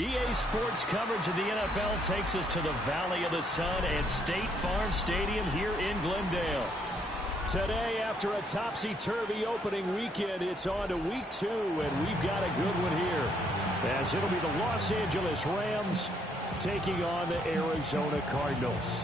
EA Sports coverage of the NFL takes us to the Valley of the Sun at State Farm Stadium here in Glendale. Today, after a topsy-turvy opening weekend, it's on to week 2, and we've got a good one here, as it'll be the Los Angeles Rams taking on the Arizona Cardinals.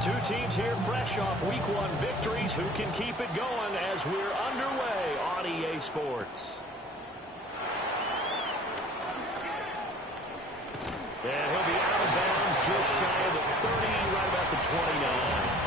Two teams here fresh off Week 1 victories. Who can keep it going as we're underway on EA Sports? And he'll be out of bounds just shy of the 30, right about the 29.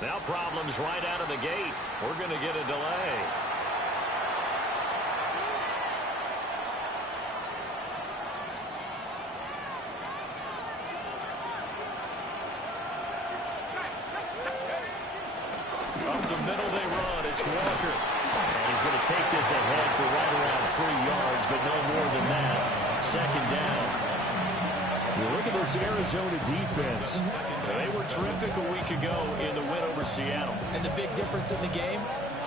Now problems right out of the gate. We're going to get a delay. Up the middle they run. It's Walker. And he's going to take this ahead for right around 3 yards, but no more than that. Second down. Look at this Arizona defense. They were terrific a week ago in the win over Seattle. And the big difference in the game,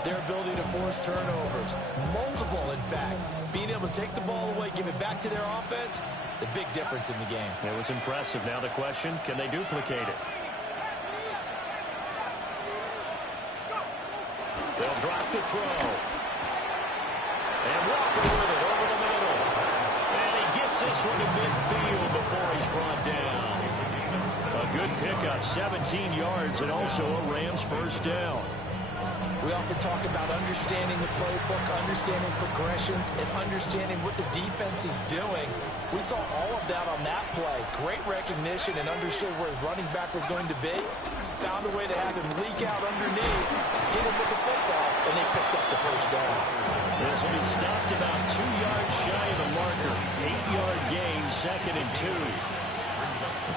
their ability to force turnovers. Multiple, in fact. Being able to take the ball away, give it back to their offense, the big difference in the game. It was impressive. Now the question, can they duplicate it? They'll drop the throw. And Walker with it over the middle. And he gets this one to midfield before he's brought down. A good pickup, 17 yards, and also a Rams first down. We often talk about understanding the playbook, understanding progressions, and understanding what the defense is doing. We saw all of that on that play. Great recognition and understood where his running back was going to be. Found a way to have him leak out underneath, hit him with the football, and they picked up the first down. This one is stopped about 2 yards shy of the marker. 8-yard gain, 2nd and 2.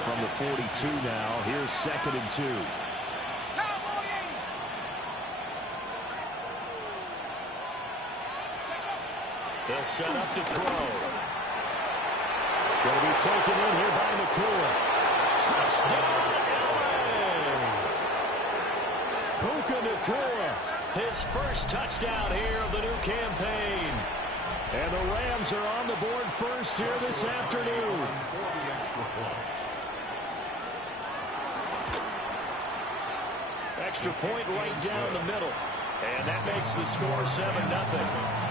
From the 42 now, here's 2nd and 2. They'll set up to throw. Going to be taken in here by Nakua. Touchdown, LA! Puka Nakua His first touchdown here of the new campaign. And the Rams are on the board first here this afternoon. Extra point right down the middle. And that makes the score 7-0.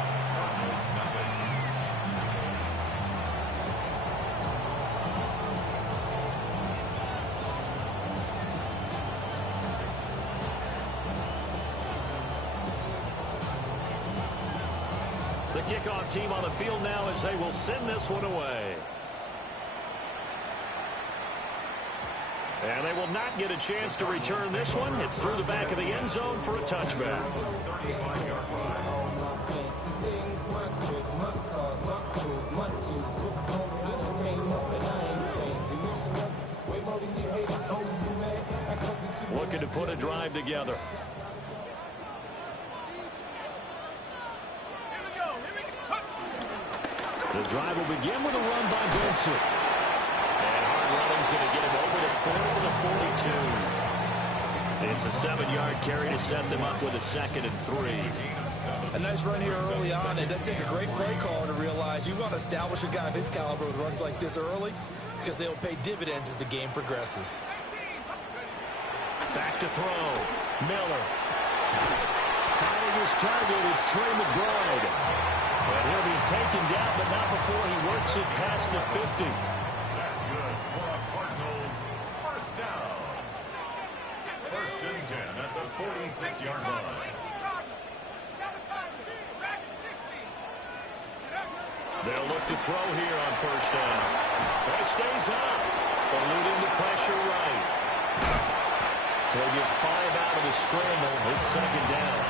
The kickoff team on the field now as they will send this one away. And they will not get a chance to return this one. It's through the back of the end zone for a touchback. Looking to put a drive together. The drive will begin with a run by Benson. And hard running's going to get him over the 4 for the 42. It's a 7-yard carry to set them up with a 2nd and 3. A nice run here early on. It doesn't take a great play caller to realize you want to establish a guy of his caliber with runs like this early because they'll pay dividends as the game progresses. Back to throw. Miller. Finding his target. It's Trey McBride. And he'll be taken down, but not before he works it past the 50. That's good for a Cardinals first down. 1st and 10 at the 46-yard line. They'll look to throw here on 1st down. But it stays up. Eluding the pressure right. They'll get 5 out of the scramble. It's 2nd down.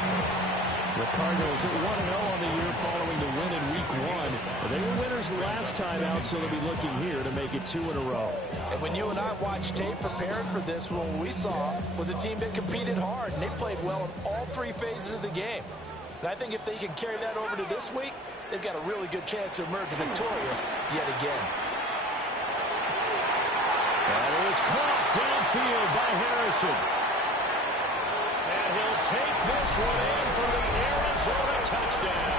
The Cardinals are 1-0 on the year following the win in Week 1. They were winners last time out, so they'll be looking here to make it 2 in a row. And when you and I watched tape preparing for this, what we saw was a team that competed hard, and they played well in all 3 phases of the game. And I think if they can carry that over to this week, they've got a really good chance to emerge victorious yet again. That is caught downfield by Harrison. And he'll take this one in for the Arizona touchdown.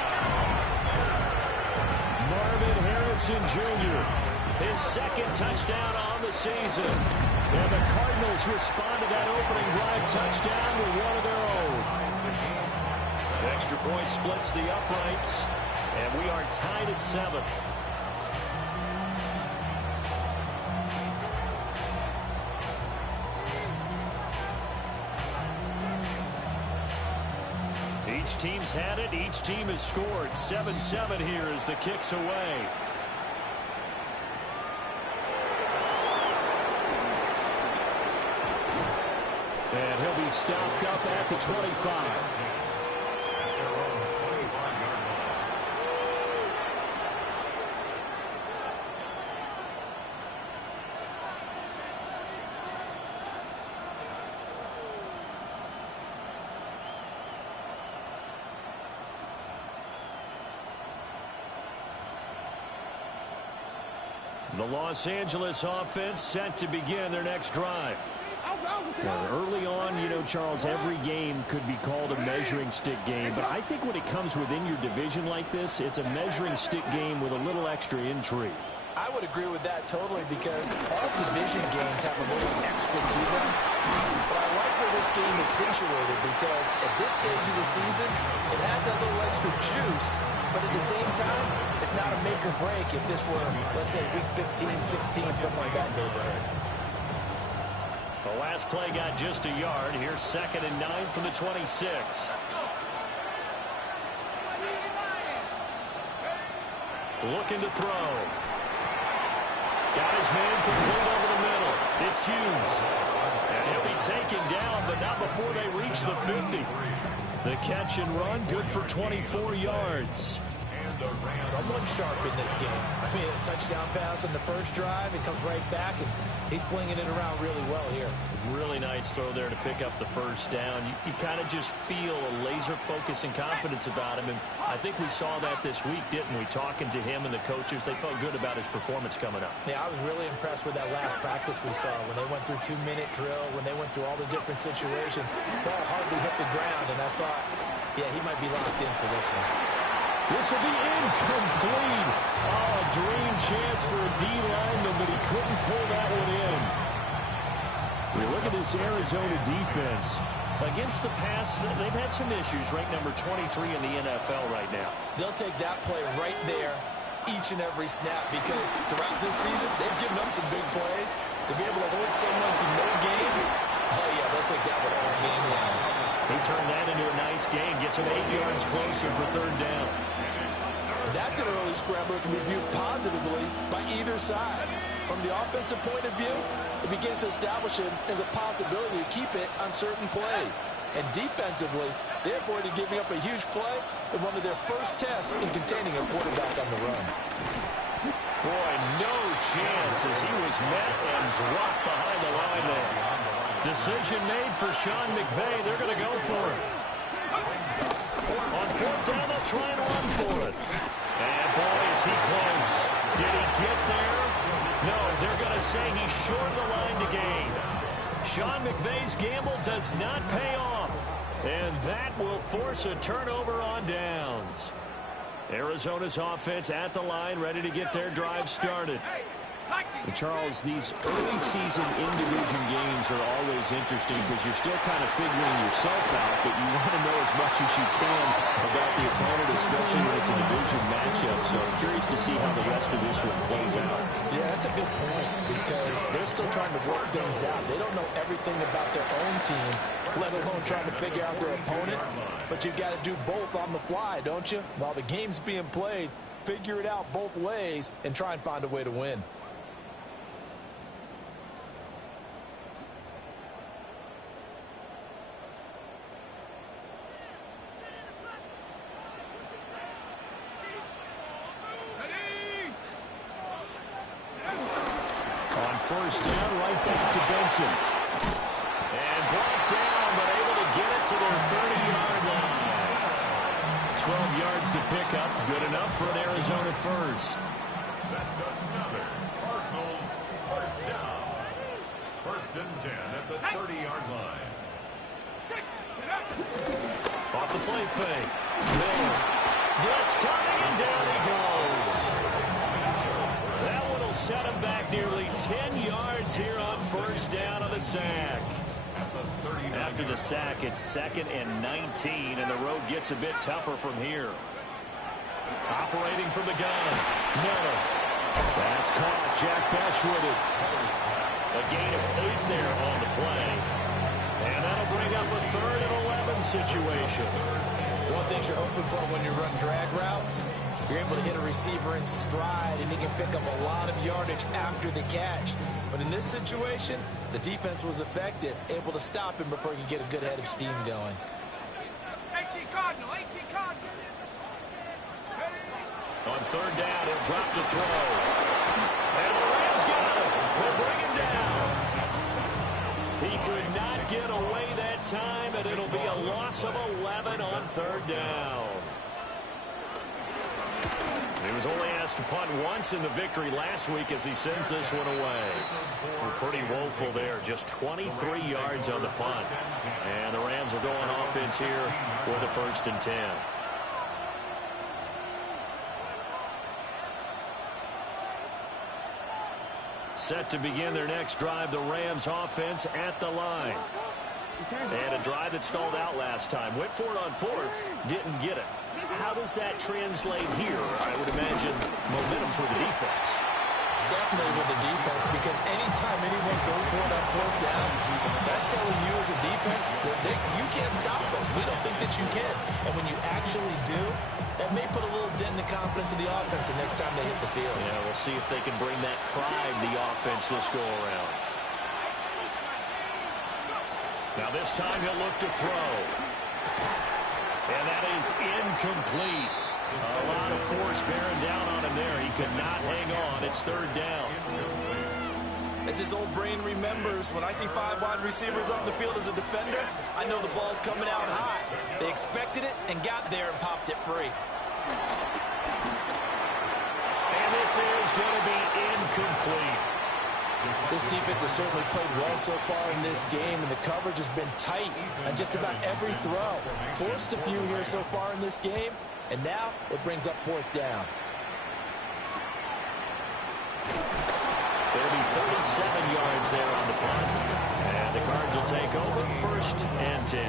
Marvin Harrison Jr., his 2nd touchdown on the season. And the Cardinals respond to that opening drive touchdown with one of their own. Extra point splits the uprights, and we are tied at 7. Each team's had it. Each team has scored. 7-7 here as the kick's away. And he'll be stopped up at the 25. The Los Angeles offense set to begin their next drive. Well, early on, you know, Charles, every game could be called a measuring stick game. But I think when it comes within your division like this, it's a measuring stick game with a little extra intrigue. I would agree with that totally because all division games have a little extra to them. But I like where this game is situated because at this stage of the season, it has that little extra juice. But at the same time, it's not a make or break if this were, let's say, week 15, 16, something like that neighborhood. The last play got just a yard. Here's 2nd and 9 from the 26. Looking to throw. Got his man complete over the middle. It's Hughes. And he'll be taken down, but not before they reach the 50. The catch and run, good for 24 yards. Someone sharp in this game. I mean, a touchdown pass on the first drive. It comes right back, and He's flinging it around really well here. Really nice throw there to pick up the first down. You kind of just feel a laser focus and confidence about him, and I think we saw that this week, didn't we? Talking to him and the coaches, they felt good about his performance coming up. Yeah, I was really impressed with that last practice we saw when they went through 2-minute drill, when they went through all the different situations. Ball hardly hit the ground, and I thought, yeah, he might be locked in for this one. This will be incomplete. Oh, a dream chance for a D lineman, but he couldn't pull that one in. We look at this Arizona defense. Against the pass, they've had some issues. Ranked number 23 in the NFL right now. They'll take that play right there each and every snap because throughout this season, they've given up some big plays. To be able to hold someone to no gain, oh, yeah, they'll take that one all game long. He turned that into a nice gain, gets him 8 yards closer for third down. That's an early scramble that can be viewed positively by either side. From the offensive point of view, it begins to establish it as a possibility to keep it on certain plays. And defensively, they avoided giving up a huge play in one of their first tests in containing a quarterback on the run. Boy, no chance as he was met and dropped behind the line there. Decision made for Sean McVay. They're going to go for it. On fourth down, they'll try and run for it. And boy, is he close. Did he get there? No, they're going to say he's short of the line to gain. Sean McVay's gamble does not pay off. And that will force a turnover on downs. Arizona's offense at the line, ready to get their drive started. And Charles, these early season in-division games are always interesting because you're still kind of figuring yourself out, but you want to know as much as you can about the opponent, especially when it's a division matchup. So I'm curious to see how the rest of this one plays out. Yeah, that's a good point because they're still trying to work things out. They don't know everything about their own team, let alone trying to figure out their opponent. But you've got to do both on the fly, don't you? While the game's being played, figure it out both ways and try and find a way to win. First down, right back to Benson. And brought down, but able to get it to their 30-yard line. 12 yards to pick up. Good enough for an Arizona first. That's another Cardinals first down. First and 10 at the 30-yard line. Off the play fake. Miller. Blitz coming, and down he goes. That one will set him back nearly 10 yards here on first down on the sack. After the sack, it's 2nd and 19, and the road gets a bit tougher from here. Operating from the gun. Miller. That's caught. Jack Besh with it. A gain of 8 there on the play. And that'll bring up a 3rd and 11 situation. One thing you're hoping for when you run drag routes, you're able to hit a receiver in stride, and he can pick up a lot of yardage after the catch. But in this situation, the defense was effective, able to stop him before he could get a good head of steam going. 18 Cardinal, 18 Cardinal. On third down, he'll drop to throw. And the Rams got him. They'll bring him down. He could not get away that time, and it'll be a loss of 11 on third down. He was only asked to punt once in the victory last week as he sends this one away. Pretty woeful there. Just 23 yards on the punt. And the Rams will go on offense here for the 1st and 10. Set to begin their next drive, the Rams offense at the line. And a drive that stalled out last time. Went for it on 4th, didn't get it. How does that translate here? I would imagine momentum's with the defense. Definitely with the defense, because anytime anyone goes for it on 4th down, that's telling you as a defense that you can't stop us. We don't think that you can. And when you actually do, that may put a little dent in the confidence of the offense the next time they hit the field. Yeah, we'll see if they can bring that pride to the offense this go around. Now this time he'll look to throw. And that is incomplete. A lot of force bearing down on him there. He could not hang on. It's 3rd down. As his old brain remembers, when I see 5 wide receivers on the field as a defender, I know the ball's coming out high. They expected it and got there and popped it free. And this is going to be incomplete. This defense has certainly played well so far in this game, and the coverage has been tight on just about every throw. Forced a few here so far in this game, and now it brings up 4th down. It'll be 37 yards there on the punt. And the Cards will take over 1st and 10.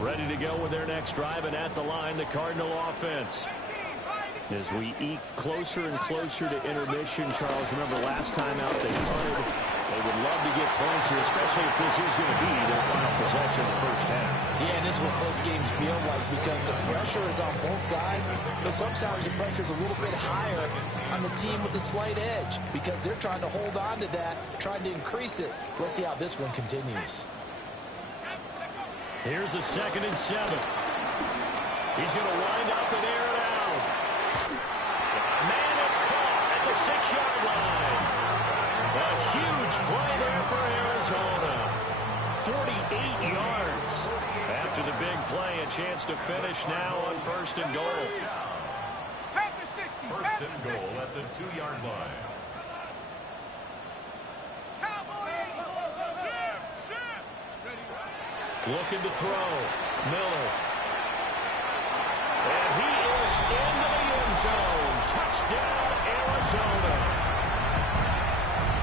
Ready to go with their next drive, and at the line, the Cardinal offense. As we eke closer and closer to intermission, Charles, remember last time out they punted. They would love to get points here, especially if this is going to be their final possession of the first half. Yeah, and this is what close games feel like because the pressure is on both sides. But sometimes the pressure is a little bit higher on the team with the slight edge because they're trying to hold on to that, trying to increase it. Let's see how this one continues. Here's a 2nd and 7. He's going to wind up and air it out. Man, it's caught at the 6-yard line. A huge play there for Arizona. 48 yards. After the big play, a chance to finish now on 1st and goal. Pack the 60. 1st and goal at the 2-yard line. Looking to throw. Miller. And he is into the end zone. Touchdown, Arizona.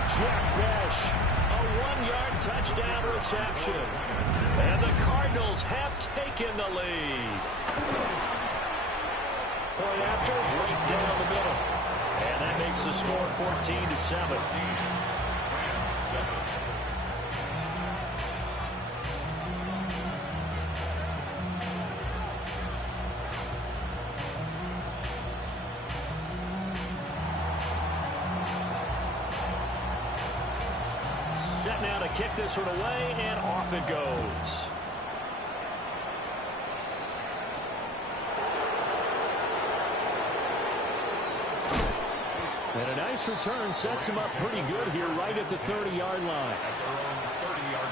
Jack Besh, a 1-yard touchdown reception. And the Cardinals have taken the lead. Point after, right down the middle. And that makes the score 14-7. Set now to kick this one away, and off it goes. And a nice return sets him up pretty good here right at the 30-yard line. At their own 30-yard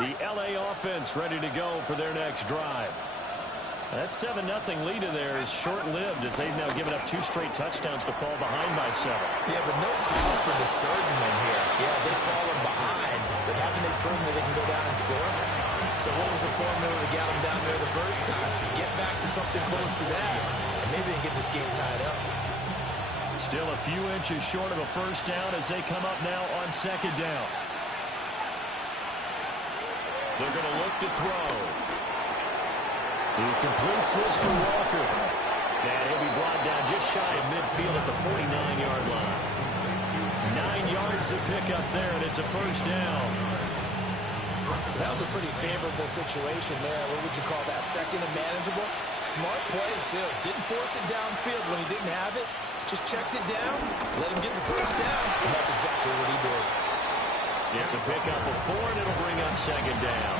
line. The L.A. offense ready to go for their next drive. That 7-0 lead of theirs is short-lived as they've now given up 2 straight touchdowns to fall behind by 7. Yeah, but no cause for discouragement here. Yeah, they've fallen behind, but haven't they proven that they can go down and score? So what was the formula that got them down there the first time? Get back to something close to that, and maybe they can get this game tied up. Still a few inches short of a first down as they come up now on 2nd down. They're going to look to throw. He completes this to Walker. And he'll be brought down just shy of midfield at the 49-yard line. 9 yards to pick up there, and it's a first down. That was a pretty favorable situation there. What would you call that? 2nd and manageable? Smart play, too. Didn't force it downfield when he didn't have it. Just checked it down, let him get the first down, and that's exactly what he did. It's a pickup of 4, and it'll bring up 2nd down.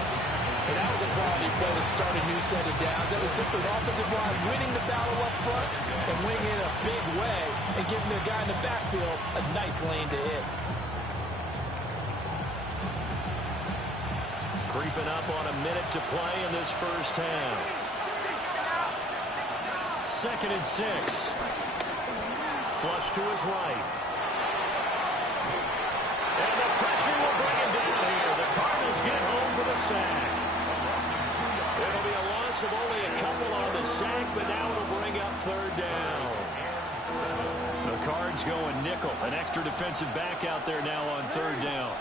And that was a quality play to start a new set of downs. That was simply an offensive line winning the battle up front and winning it a big way and giving the guy in the backfield a nice lane to hit. Creeping up on a minute to play in this first half. 2nd and 6. Flush to his right. And the pressure will bring him down here. The Cardinals get home for the sack. It'll be a loss of only a couple on the sack, but now it'll bring up 3rd down. The Cards going nickel. An extra defensive back out there now on 3rd down.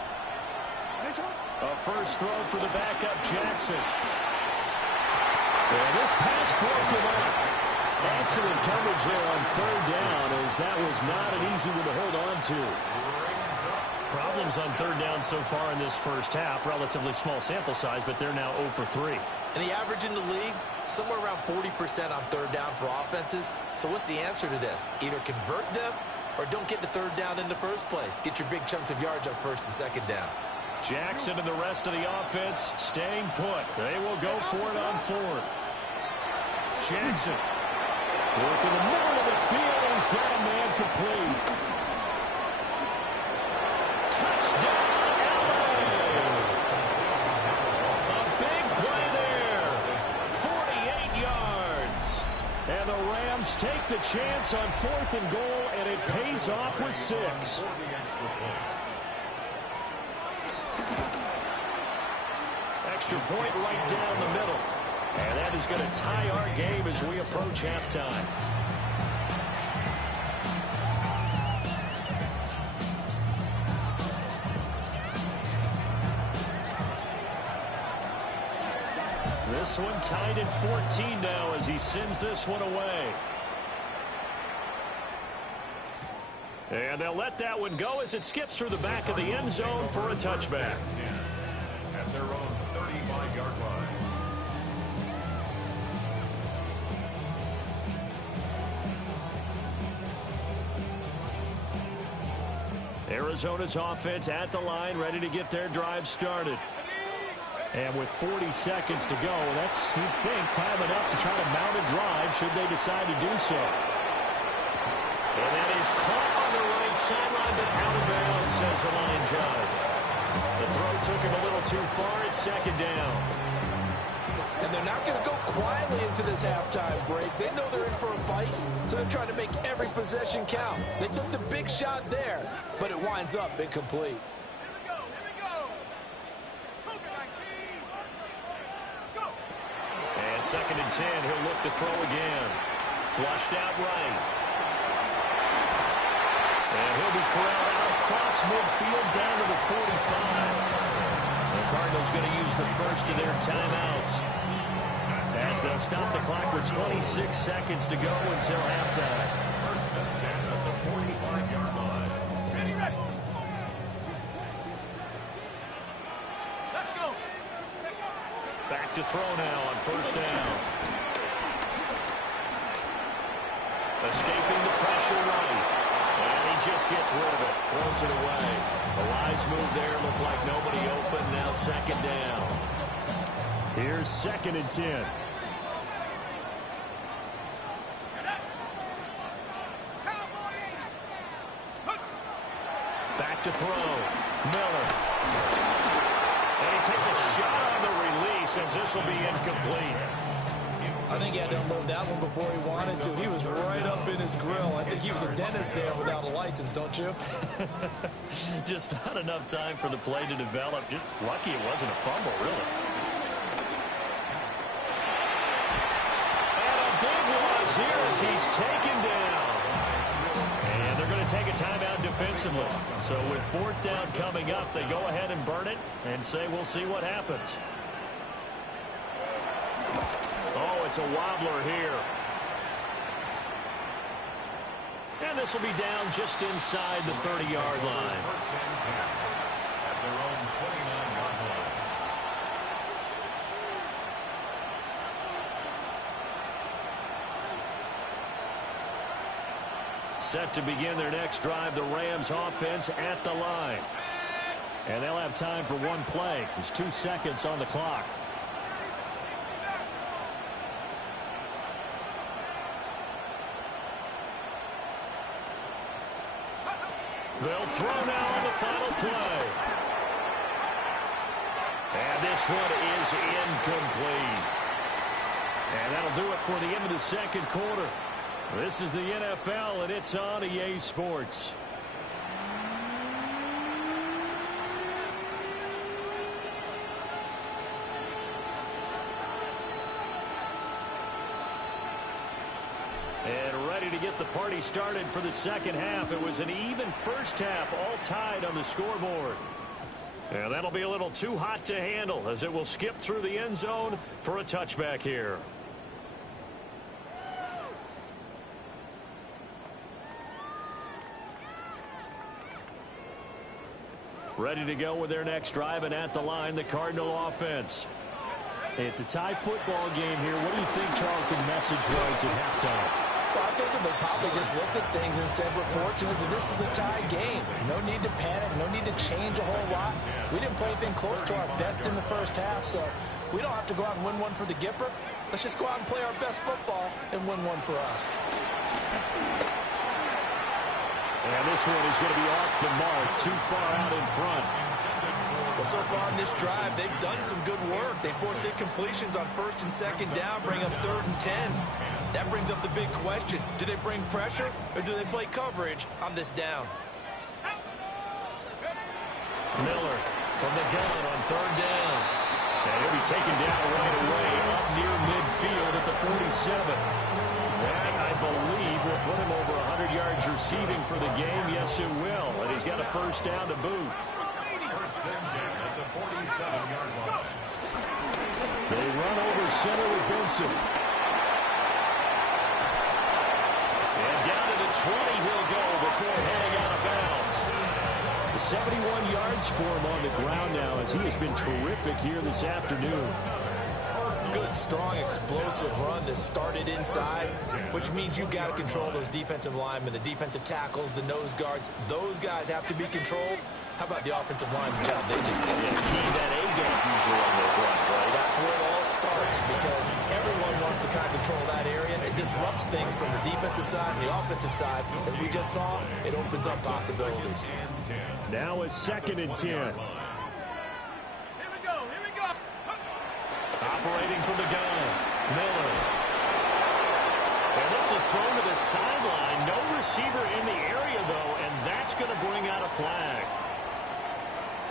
A first throw for the backup, Jackson. And this pass broke him up. Excellent coverage there on 3rd down, as that was not an easy one to hold on to. Problems on 3rd down so far in this first half. Relatively small sample size, but they're now 0 for 3. And the average in the league, somewhere around 40% on 3rd down for offenses. So what's the answer to this? Either convert them or don't get to 3rd down in the first place. Get your big chunks of yards on 1st and 2nd down. Jackson and the rest of the offense staying put. They will go for it on fourth. Jackson working the middle of the field, and he's got a man complete. Touchdown, LA! A big play there. 48 yards. And the Rams take the chance on 4th and goal, and it pays off with 6. Extra point right down the middle. And that is going to tie our game as we approach halftime. This one tied at 14 now as he sends this one away. And they'll let that one go as it skips through the back of the end zone for a touchback. At their own 35-yard line. Arizona's offense at the line, ready to get their drive started. And with 40 seconds to go, that's, you'd think, time enough to try to mount a drive should they decide to do so. And that is caught on the right sideline, but out of bounds, says the line judge. The throw took him a little too far. It's 2nd down. And they're not going to go quietly into this halftime break. They know they're in for a fight, so they're trying to make every possession count. They took the big shot there, but it winds up incomplete. And 2nd and 10, he'll look to throw again. Flushed out right. And he'll be corralled out across midfield down to the 45. The Cardinals going to use the first of their timeouts as they'll stop the clock with 26 seconds to go until halftime. 1st and 10 at the 45-yard line. Ready, ready. Let's go. Back to throw now on 1st down. Escaping the pressure right. And he just gets rid of it. Throws it away. The wise move there. Looked like nobody open. Now 2nd down. Here's 2nd and 10. Back to throw. Miller. And he takes a shot on the release as this will be incomplete. I think he had to unload that one before he wanted to. He was right up in his grill. I think he was a dentist there without a license, don't you? Just not enough time for the play to develop. Just lucky it wasn't a fumble, really. And a big loss here as he's taken down. And they're going to take a timeout defensively. So with 4th down coming up, they go ahead and burn it and say we'll see what happens. Oh, it's a wobbler here. And this will be down just inside the 30-yard line. 1st and 10 at their own 29-yard line. Set to begin their next drive, the Rams offense at the line. And they'll have time for one play. There's 2 seconds on the clock. They'll throw now on the final play. And this one is incomplete. And that'll do it for the end of the 2nd quarter. This is the NFL, and it's on EA Sports. And ready to get the party started for the 2nd half. It was an even first half, all tied on the scoreboard. And that'll be a little too hot to handle as it will skip through the end zone for a touchback here. Ready to go with their next drive, and at the line, the Cardinal offense. It's a tie football game here. What do you think, Charles, the message was at halftime? Well, I think they probably just looked at things and said, we're fortunate that this is a tie game. No need to panic, no need to change a whole lot. We didn't play anything close to our best in the first half, so we don't have to go out and win one for the Gipper. Let's just go out and play our best football and win one for us. And this one is going to be off the mark, too far out in front. Well, so far in this drive, they've done some good work. They force incompletions on 1st and 2nd down, bring up 3rd and 10. That brings up the big question. Do they bring pressure or do they play coverage on this down? Miller from the gun on 3rd down. And he'll be taken down right away up near midfield at the 47. That, I believe, will put him over 100 yards receiving for the game. Yes, it will. And he's got a 1st down to boot. 1st and 10 at the 47-yard line. They run over center with Benson. And down to the 20 he'll go before heading out of bounds. 71 yards for him on the ground now as he has been terrific here this afternoon. Good, strong, explosive run that started inside, which means you've got to control those defensive linemen, the defensive tackles, the nose guards. Those guys have to be controlled. How about the offensive line job they just did? Yeah, key that A-gap usually on those runs, right? That's where it all starts because everyone wants to kind of control that area. It disrupts things from the defensive side and the offensive side. As we just saw, it opens up possibilities. Now a 2nd and 10. Here we go. Operating from the gun, Miller. And this is thrown to the sideline. No receiver in the area, though, and that's going to bring out a flag.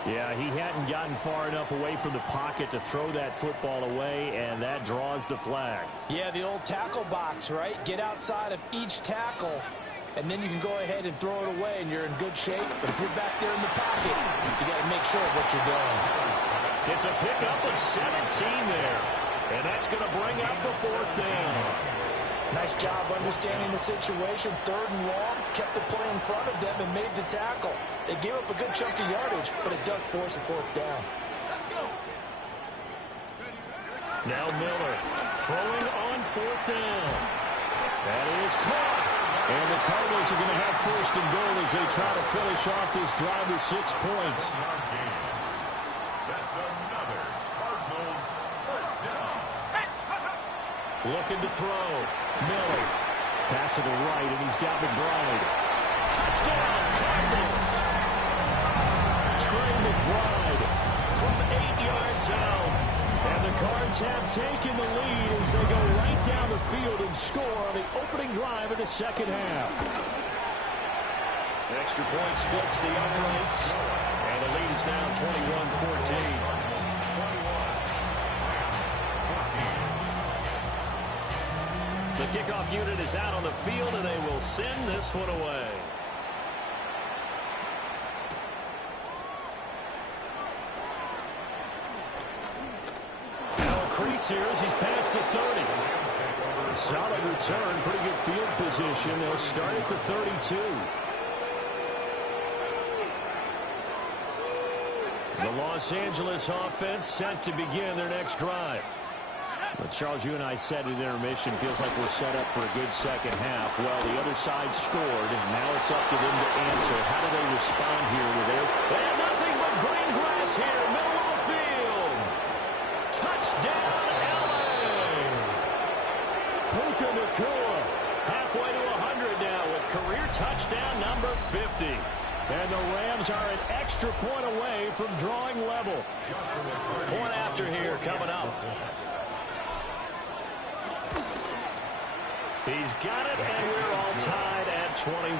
Yeah, he hadn't gotten far enough away from the pocket to throw that football away, and that draws the flag. Yeah, the old tackle box, right? Get outside of each tackle, and then you can go ahead and throw it away, and you're in good shape. But if you're back there in the pocket, you got to make sure of what you're doing. It's a pickup of 17 there, and that's going to bring up the 4th down. Nice job understanding the situation. 3rd and long, kept the play in front of them and made the tackle. They gave up a good chunk of yardage, but it does force a 4th down. Now Miller throwing on 4th down. That is caught. And the Cardinals are going to have 1st and goal as they try to finish off this drive with 6 points. That's another Cardinals 1st down. Looking to throw. Miller. Pass to the right, and he's got McBride. Touchdown, Cardinals! Trey McBride from 8 yards out. And the Cards have taken the lead as they go right down the field and score on the opening drive of the 2nd half. Extra point splits the uprights. And the lead is now 21-14. The kickoff unit is out on the field, and they will send this one away. Now a crease here as he's past the 30. Solid return, pretty good field position. They'll start at the 32. The Los Angeles offense set to begin their next drive. But Charles, you and I said at intermission, feels like we're set up for a good 2nd half. Well, the other side scored, and now it's up to them to answer. How do they respond here with their... And nothing but green grass here, middle of the field. Touchdown, L.A. Puka Nacua, halfway to 100 now with career touchdown number 50. And the Rams are an extra point away from drawing level. Point after here coming up. He's got it, and we're all tied at 21.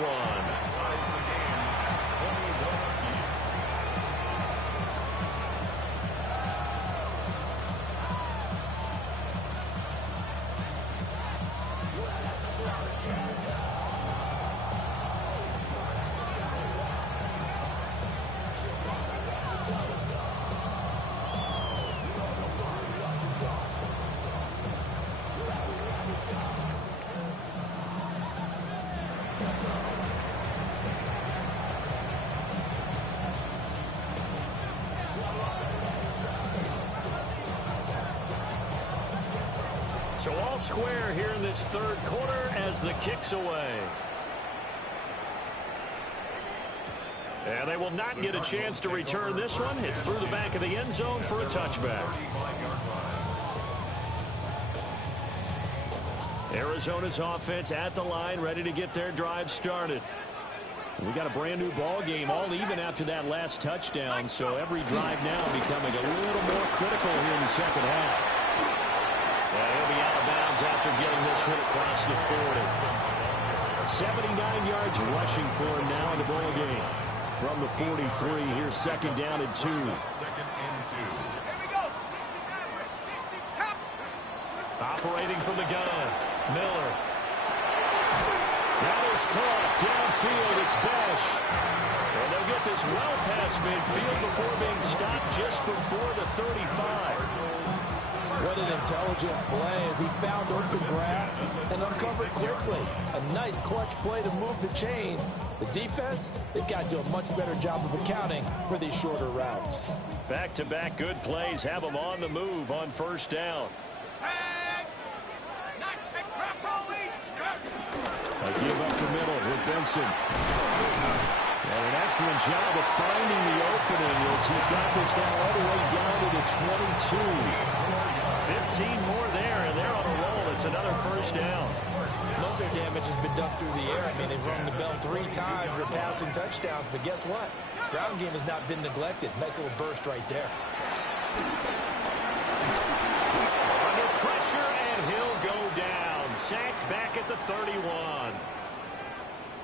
all square here in this third quarter as the kick's away. And they will not get a chance to return this one. It's through the back of the end zone for a touchback. Arizona's offense at the line, ready to get their drive started. We got a brand new ball game, all even after that last touchdown, so every drive now becoming a little more critical here in the second half. And he'll be out of bounds after getting this one across the 40. 79 yards rushing for him now in the ball game. From the 43, here's second down and 2. Here we go. 60. Operating from the gun, Miller. That is caught downfield. It's Besh. And they'll get this well past midfield before being stopped just before the 35. What an intelligent play as he found open grass and uncovered quickly. A nice clutch play to move the chains. The defense, they've got to do a much better job of accounting for these shorter routes. Back-to-back good plays have them on the move on first down. A give up the middle with Benson. And an excellent job of finding the opening as he's got this now all the way down to the 22. 15 more there, and they're on a roll. It's another first down. Most of their damage has been done through the air. I mean, they've rung the bell 3 times for passing touchdowns, but guess what? Ground game has not been neglected. Nice little burst right there. Under pressure, and he'll go down. Sacked back at the 31.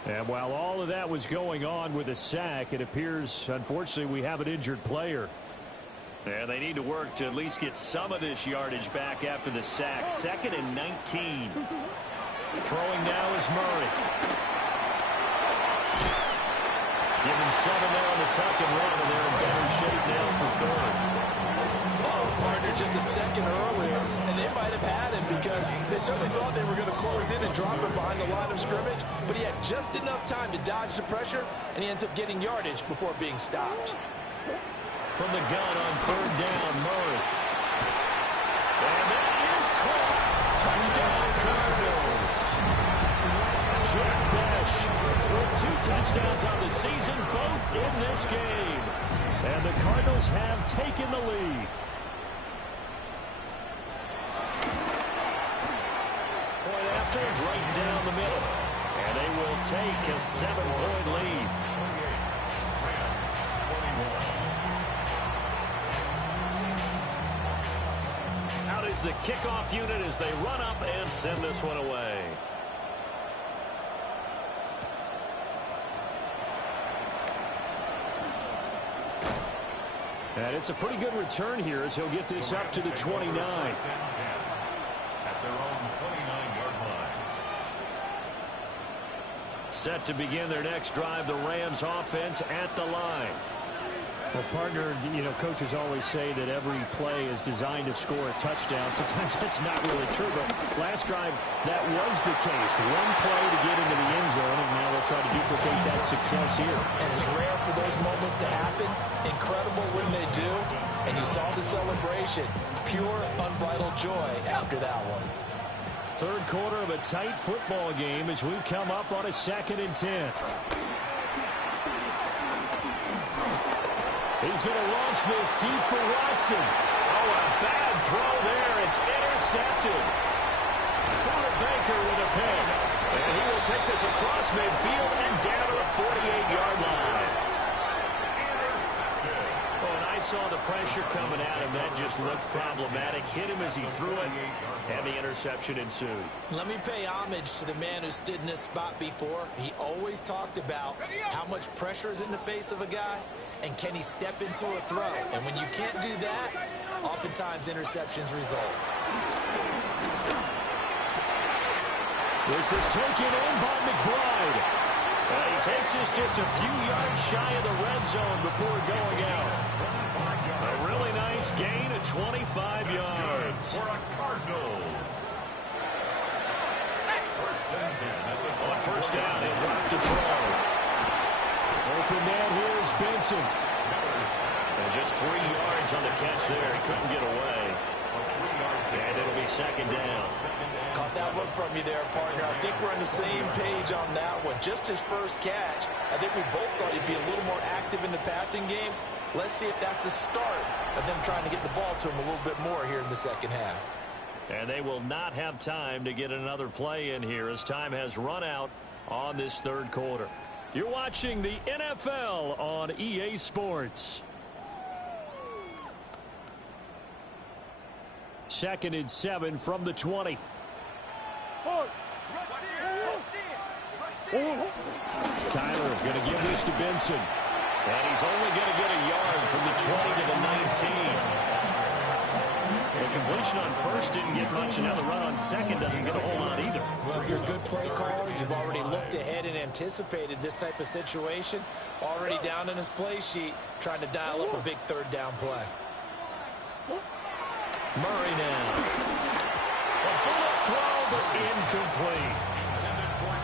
And while all of that was going on with a sack, it appears, unfortunately, we have an injured player. And they need to work to at least get some of this yardage back after the sack. 2nd and 19. Throwing now is Murray. Give him 7 there on the tuck and run, and they're in better shape now for third. Oh, partner, just a second earlier, and they might have had him because they certainly thought they were going to close in and drop him behind the line of scrimmage, but he had just enough time to dodge the pressure, and he ends up getting yardage before being stopped. From the gun on third down, Murray. And that is caught. Touchdown, Cardinals. Jack Besh with 2 touchdowns on the season, both in this game. And the Cardinals have taken the lead. Point after, right down the middle. And they will take a 7-point lead. Out is the kickoff unit as they run up and send this one away. And it's a pretty good return here as he'll get this up to the 29. At their own 29-yard line. Set to begin their next drive, the Rams offense at the line. Well, partner, you know, coaches always say that every play is designed to score a touchdown. Sometimes that's not really true, but last drive, that was the case. One play to get into the end zone, and now they'll try to duplicate that success here. And it's rare for those moments to happen. Incredible when they do. And you saw the celebration. Pure, unbridled joy after that one. Third quarter of a tight football game as we come up on a 2nd and 10. He's going to launch this deep for Watson. Oh, a bad throw there. It's intercepted. Baker with a pick. And he will take this across midfield and down to the 48-yard line. Oh, and I saw the pressure coming at him. That just looked problematic. Hit him as he threw it, and the interception ensued. Let me pay homage to the man who stood in this spot before. He always talked about how much pressure is in the face of a guy. And can he step into a throw? And when you can't do that, oftentimes interceptions result. This is taken in by McBride. He takes this just a few yards shy of the red zone before going out. A really nice gain of 25 yards. For a Cardinals. On first down, they drop the throw. Open man here is Benson. And just 3 yards on the catch there. He couldn't get away. And And it'll be second down. Caught that look from you there, partner. I think we're on the same page on that one. Just his first catch, I think we both thought he'd be a little more active in the passing game. Let's see if that's the start of them trying to get the ball to him a little bit more here in the second half. And they will not have time to get another play in here as time has run out on this third quarter. You're watching the NFL on EA Sports. 2nd and 7 from the 20. Tyler going to give this to Benson. And he's only going to get a yard from the 20 to the 19. The completion on first didn't get much, and now the run on second doesn't get a whole lot either. Well, if you're a good play caller, you've already looked ahead and anticipated this type of situation. Already down in his play sheet, trying to dial up a big third down play. Murray now. A bullet throw, but incomplete.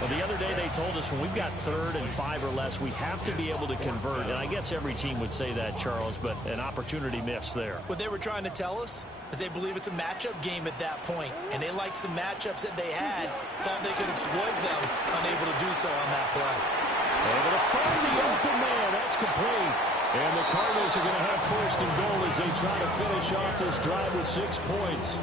Well, the other day they told us when we've got 3rd and 5 or less, we have to be able to convert. And I guess every team would say that, Charles, but an opportunity missed there. What they were trying to tell us is they believe it's a matchup game at that point, and they liked some matchups that they had, thought they could exploit them, unable to do so on that play. Able to find the open man. That's complete. And the Cardinals are going to have 1st and goal as they try to finish off this drive with 6 points.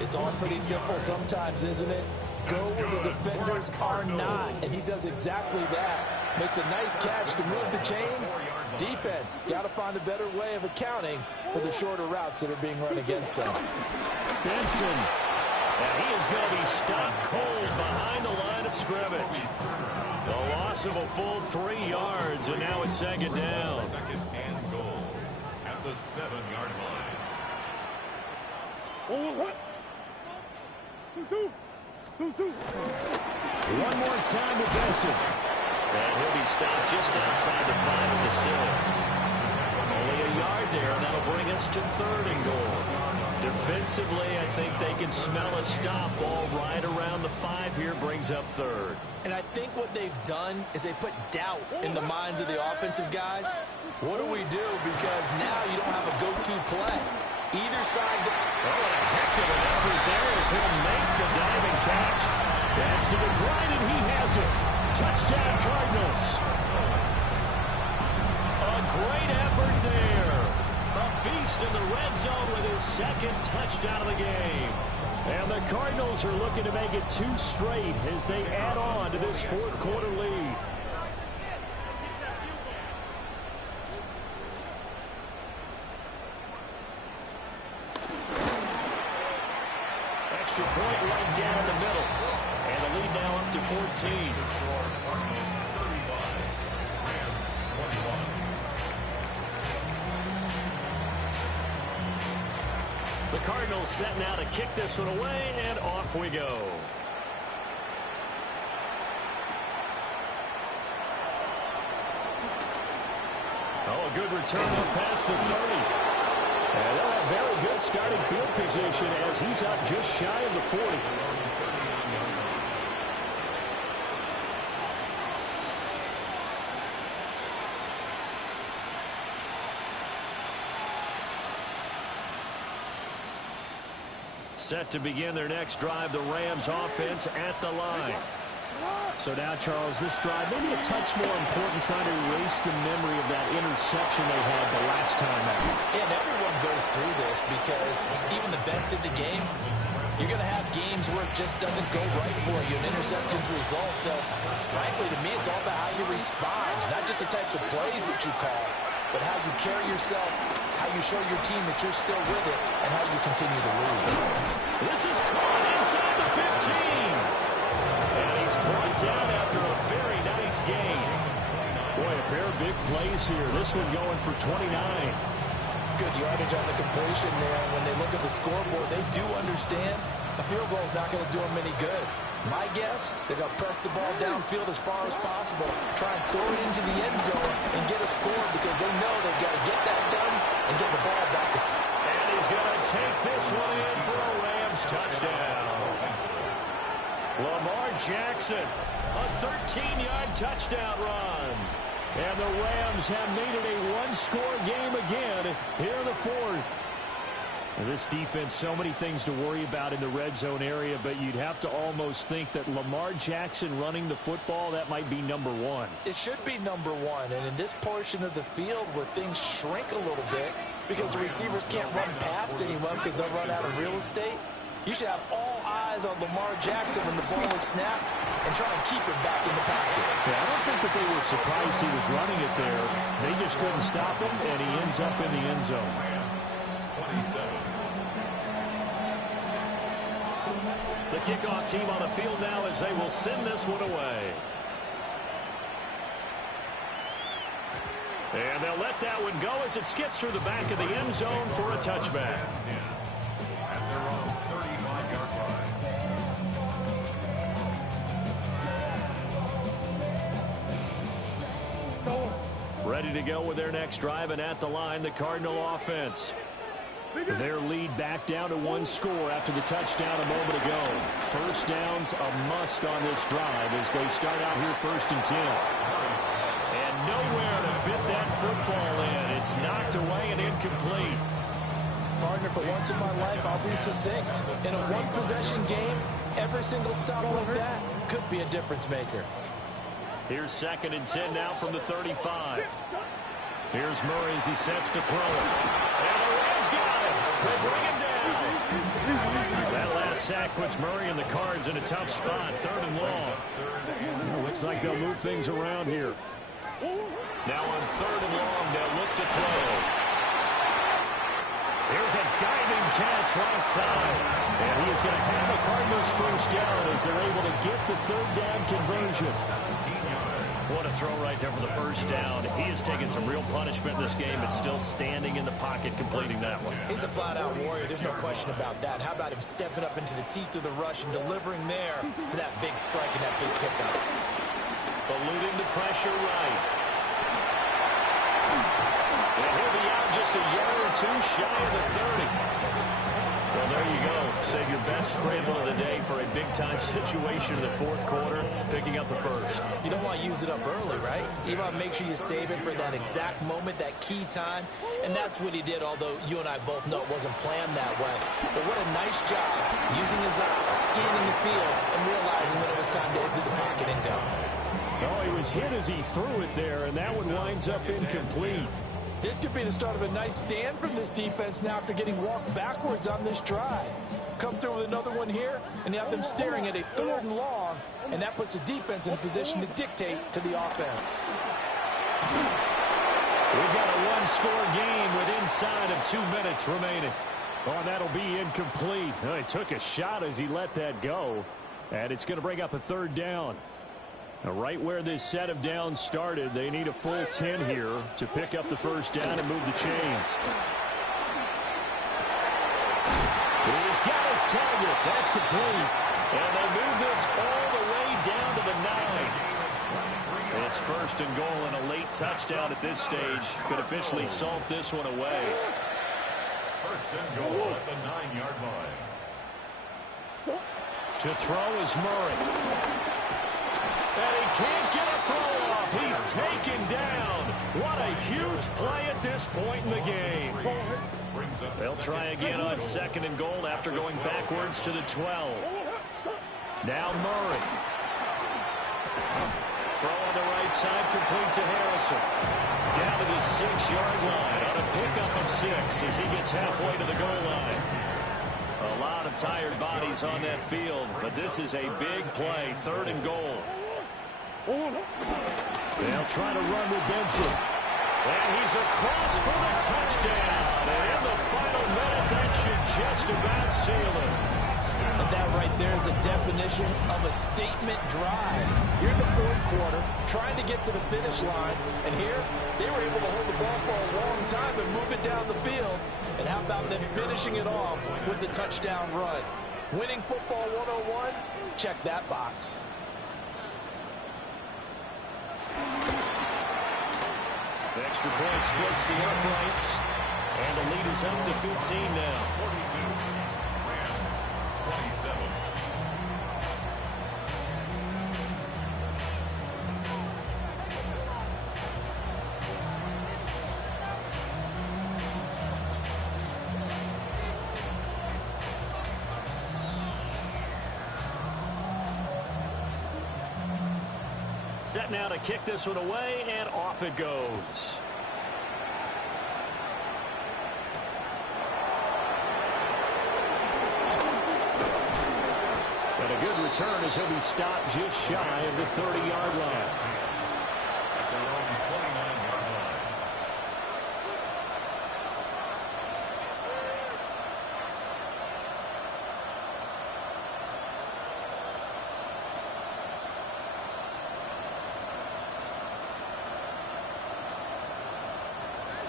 It's all pretty simple sometimes, isn't it? Go where the defenders are not, and he does exactly that. Makes a nice catch to move the chains. Defense, got to find a better way of accounting for the shorter routes that are being run against them. Benson, and he is going to be stopped cold behind the line of scrimmage. The loss of a full 3 yards, and now it's 2nd down. 2nd and goal at the 7-yard line. Oh, what? 2-2. 2-2. One more time to Benson. And he'll be stopped just outside the 5 of the 6. Only a yard there, and that'll bring us to 3rd and goal. Defensively, I think they can smell a stop. Ball right around the 5 here, brings up 3rd. And I think what they've done is they put doubt in the minds of the offensive guys. What do we do? Because now you don't have a go-to play. Either side. Oh, what a heck of an effort there as he'll make the diving catch. That's to McBride, and he has it. Touchdown, Cardinals. A great effort there. A beast in the red zone with his 2nd touchdown of the game. And the Cardinals are looking to make it 2 straight as they add on to this 4th quarter lead. Extra point right down the middle. And the lead now up to 14. The Cardinals set now to kick this one away, and off we go. Oh, a good return up past the 30. And they'll have very good starting field position as he's up just shy of the 40. Set to begin their next drive, the Rams offense at the line. So now, Charles, this drive maybe a touch more important, trying to erase the memory of that interception they had the last time out. And everyone goes through this because even the best of the game, you're going to have games where it just doesn't go right for you, an interception's result. So, frankly, to me, it's all about how you respond, not just the types of plays that you call, but how you carry yourself, how you show your team that you're still with it, and how you continue to lead. This is caught inside the 15. And he's brought down after a very nice gain. Boy, a pair of big plays here. This one going for 29. Good yardage on the completion there. When they look at the scoreboard, they do understand a field goal is not going to do them any good. My guess, they're going to press the ball downfield as far as possible, try and throw it into the end zone and get a score because they know they've got to get that done and get the ball back. And he's going to take this one in for a Rams touchdown. Lamar Jackson, a 13-yard touchdown run. And the Rams have made it a one-score game again here in the 4th. Well, this defense, so many things to worry about in the red zone area, but you'd have to almost think that Lamar Jackson running the football, that might be number one. It should be number one, and in this portion of the field where things shrink a little bit because the receivers can't run past anyone because they'll run out of real estate, you should have all eyes on Lamar Jackson when the ball is snapped and try to keep it back in the pocket. Yeah, I don't think that they were surprised he was running it there. They just couldn't stop him, and he ends up in the end zone. 27. The kickoff team on the field now as they will send this one away. And they'll let that one go as it skips through the back of the end zone for a touchback. At their own 35-yard line. Ready to go with their next drive, and at the line, the Cardinal offense. Their lead back down to one score after the touchdown a moment ago. First down's a must on this drive as they start out here 1st and 10. And nowhere to fit that football in. It's knocked away and incomplete. Partner, for once in my life, I'll be succinct. In a one-possession game, every single stop like that could be a difference maker. Here's 2nd and 10 now from the 35. Here's Murray as he sets to throw it. And the Rams got him. They bring him down. That last sack puts Murray and the Cards in a tough spot. 3rd and long. Well, looks like they'll move things around here. Now on 3rd and long, they'll look to throw. Here's a diving catch right side. And he is going to have the Cardinals first down as they're able to get the 3rd down conversion. What a throw right there for the first down. He has taken some real punishment in this game, but still standing in the pocket completing that one. He's a flat-out warrior. There's no question about that. How about him stepping up into the teeth of the rush and delivering there for that big strike and that big pickup? Eluding the pressure right. And he'll be out just a yard or two shy of the 30. Well, there you go. Save your best scramble of the day for a big-time situation in the 4th quarter, picking up the first. You don't want to use it up early, right? You want to make sure you save it for that exact moment, that key time. And that's what he did, although you and I both know it wasn't planned that way. But what a nice job using his eyes, scanning the field, and realizing when it was time to exit the pocket and go. Oh, he was hit as he threw it there, and that one winds up incomplete. This could be the start of a nice stand from this defense now after getting walked backwards on this drive. Come through with another one here, and you have them staring at a 3rd and long, and that puts the defense in a position to dictate to the offense. We've got a one-score game with inside of 2 minutes remaining. Oh, and that'll be incomplete. He took a shot as he let that go, and it's going to bring up a 3rd down. Now, right where this set of downs started, they need a full 10 here to pick up the first down and move the chains. He's got his target. That's complete. And they move this all the way down to the 9. It's 1st and goal, and a late touchdown at this stage could officially salt this one away. 1st and goal at the 9-yard line. To throw is Murray. And he can't get a throw off. He's taken down. What a huge play at this point in the game. They'll try again on 2nd and goal after going backwards to the 12. Now Murray. Throw on the right side, complete to Harrison. Down to the 6-yard line on a pickup of 6 as he gets halfway to the goal line. A lot of tired bodies on that field, but this is a big play, 3rd and goal. They'll try to run with Benson. And he's across for the touchdown. And in the final minute, that should just about seal it. And that right there is a definition of a statement drive. You're in the 4th quarter, trying to get to the finish line. And here, they were able to hold the ball for a long time and move it down the field. And how about them finishing it off with the touchdown run? Winning football 101? Check that box. The extra point splits the uprights, and the lead is up to 15 now. 42, Rams, 27. Set now to kick this one away, and off it goes. And a good return as he'll be stopped just shy of the 30-yard line. At their own 29-yard line.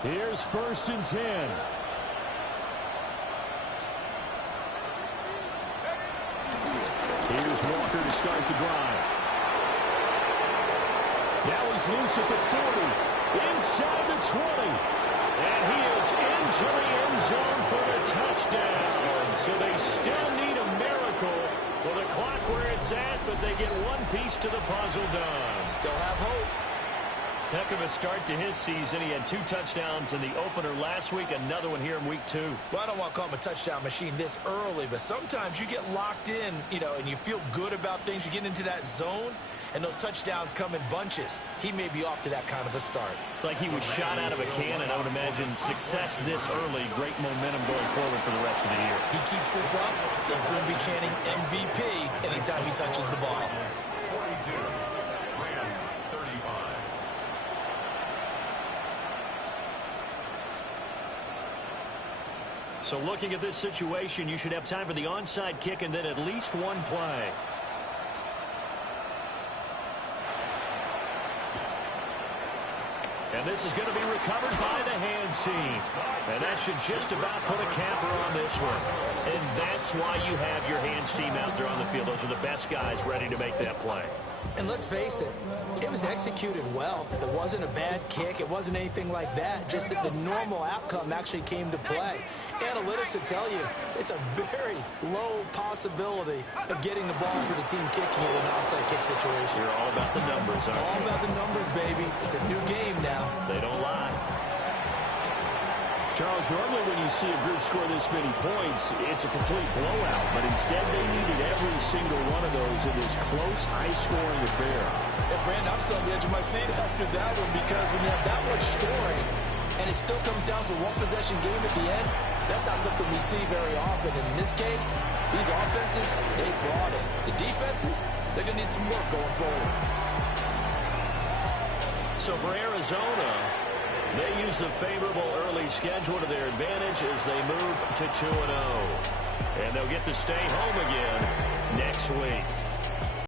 Here's 1st and 10. Here's Walker to start the drive. Now he's loose at the 40. Inside the 20. And he is into the end zone for the touchdown. So they still need a miracle. Well, the clock where it's at, but they get one piece to the puzzle done. Still have hope. Heck of a start to his season. He had 2 touchdowns in the opener last week, another one here in week 2. Well, I don't want to call him a touchdown machine this early, but sometimes you get locked in, and you feel good about things. You get into that zone, and those touchdowns come in bunches. He may be off to that kind of a start. It's like he was shot out of a cannon. I would imagine success this early, great momentum going forward for the rest of the year. He keeps this up, he'll soon be chanting MVP anytime he touches the ball. 42. Rams 35. So looking at this situation, you should have time for the onside kick and then at least one play. And this is going to be recovered by the hands team. And that should just about put a capper on this one. And that's why you have your hands team out there on the field. Those are the best guys ready to make that play. And let's face it, it was executed well. It wasn't a bad kick. It wasn't anything like that. Just that the normal outcome actually came to play. Analytics will tell you it's a very low possibility of getting the ball for the team kicking it in an onside kick situation. You're all about the numbers, aren't you? All about the numbers, baby. It's a new game now. They don't lie. Charles, normally when you see a group score this many points, it's a complete blowout. But instead, they needed every single one of those in this close, high-scoring affair. Yeah, Brandon, I'm still on the edge of my seat after that one because when you have that much scoring and it still comes down to one possession game at the end, that's not something we see very often. And in this case, these offenses, they brought it. The defenses, they're going to need some work going forward. So for Arizona, they use the favorable early schedule to their advantage as they move to 2-0. And they'll get to stay home again next week.